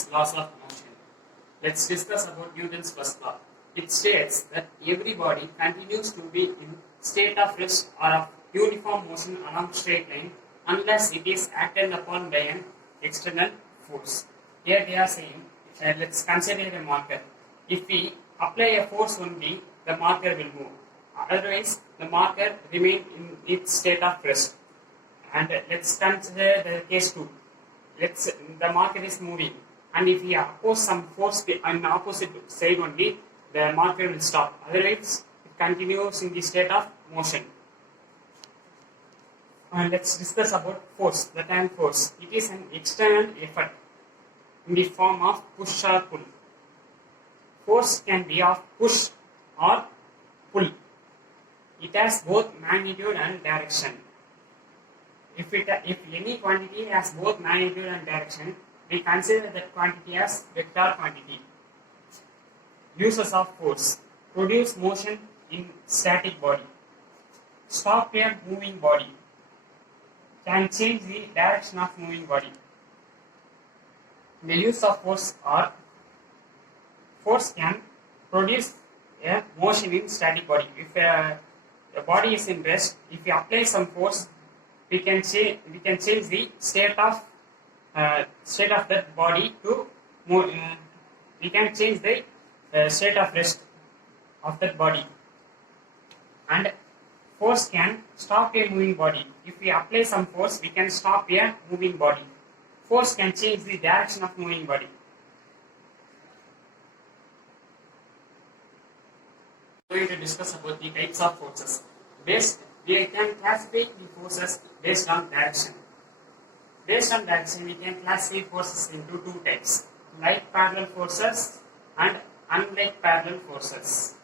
Newton's laws of motion. Let's discuss about Newton's first law. It states that every body continues to be in state of rest or of uniform motion along straight line unless it is acted upon by an external force. Here they are saying, let's consider a marker. If we apply a force only, the marker will move. Otherwise, the marker remain in its state of rest. And let's consider the case 2. The marker is moving, and if we oppose some force on the opposite side only, the marker will stop. Otherwise, it continues in the state of motion. And let's discuss about force, the term force. It is an external effort in the form of push or pull. Force can be of push or pull. It has both magnitude and direction. If any quantity has both magnitude and direction, we consider that quantity as vector quantity. Uses of force: produce motion in static body, stop a moving body, can change the direction of moving body. The use of force are: force can produce a motion in static body. If a body is in rest, if we apply some force, we can change the state of that body to move. We can change the state of rest of that body. And force can stop a moving body. If we apply some force, we can stop a moving body. Force can change the direction of moving body. We are going to discuss about the types of forces. We can classify the forces based on direction. Based on direction, we can classify forces into two types: like parallel forces and unlike parallel forces.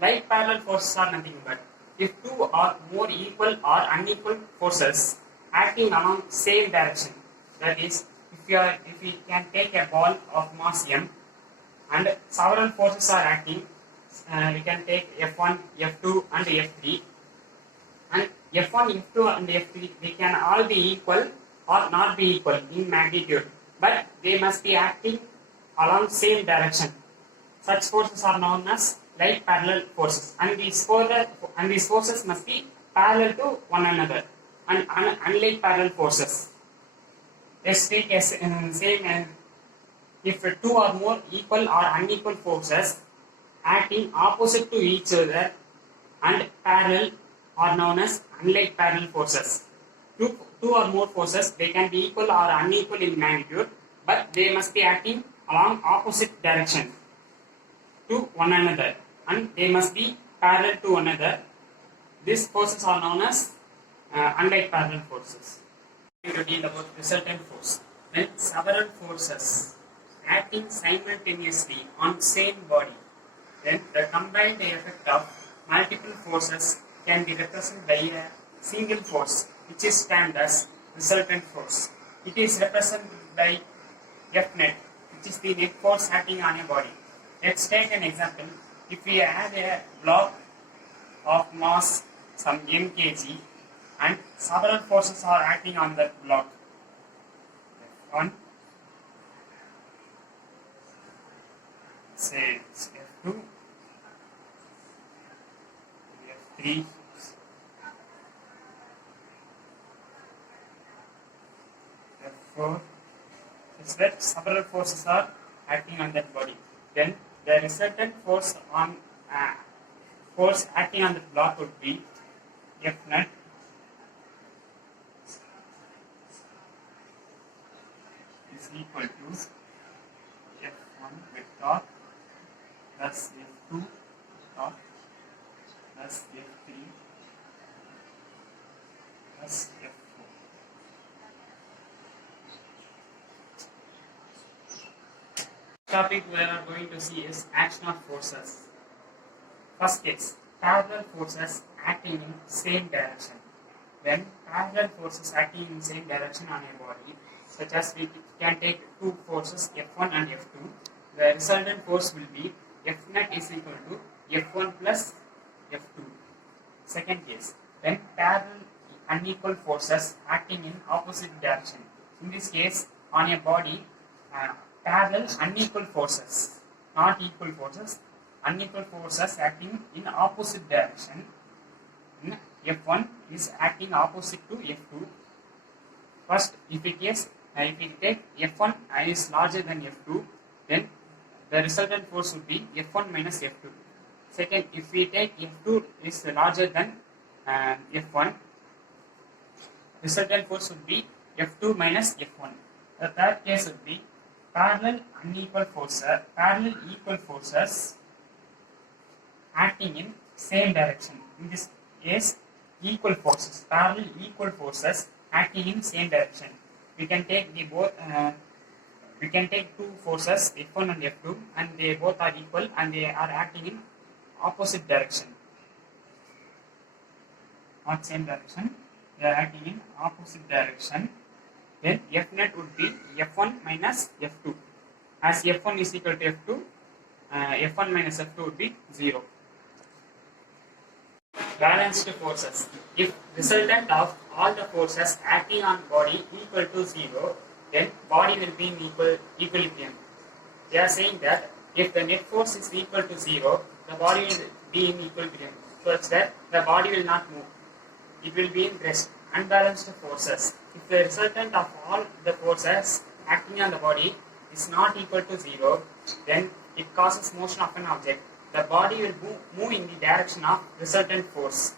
Like parallel forces are nothing but if two or more equal or unequal forces acting along same direction. That is, if we can take a ball of mass m and several forces are acting, we can take F1, F2 and F3. And F1, F2 and F3, they can all be equal or not be equal in magnitude, but they must be acting along same direction. Such forces are known as like parallel forces, and these forces must be parallel to one another. And unlike parallel forces, let's take as same if two or more equal or unequal forces acting opposite to each other and parallel are known as unlike parallel forces. Two or more forces, they can be equal or unequal in magnitude, but they must be acting along opposite direction to one another, and they must be parallel to one another. These forces are known as unlike parallel forces. We will deal about resultant force. When several forces acting simultaneously on same body, then the combined effect of multiple forces can be represented by a single force, which is termed as resultant force. It is represented by F net, which is the net force acting on a body. Let's take an example. If we have a block of mass some m kg and several forces are acting on that block. F1, say F2, F3, F4. It's that several forces are acting on that body. Then the resultant force acting on the block would be F net is equal to F1 vector plus F2 vector plus F3 plus F4. Topic we are going to see is action of forces. First case, parallel forces acting in same direction. When parallel forces acting in same direction on a body, such as we can take two forces F1 and F2, the resultant force will be F net is equal to F1 plus F2. Second case, when parallel unequal forces acting in opposite direction. In this case, on a body, parallel unequal forces, not equal forces, unequal forces acting in opposite direction. F1 is acting opposite to F2. First, if we take F1 is larger than F2, then the resultant force would be F1 minus F2. Second, if we take F2 is larger than F1, resultant force would be F2 minus F1. The third case would be parallel equal forces acting in same direction. In this case, parallel equal forces acting in same direction. We can take we can take two forces F1 and F2, and they both are equal and they are acting in opposite direction, not same direction. They are acting in opposite direction. Then F net would be F1 minus F2. As F1 is equal to F2, F1 minus F2 would be 0. Balanced forces. If resultant of all the forces acting on body equal to 0, then body will be in equilibrium. They are saying that if the net force is equal to 0, the body will be in equilibrium, such that the body will not move. It will be in rest. Unbalanced forces. If the resultant of all the forces acting on the body is not equal to 0, then it causes motion of an object. The body will move in the direction of resultant force.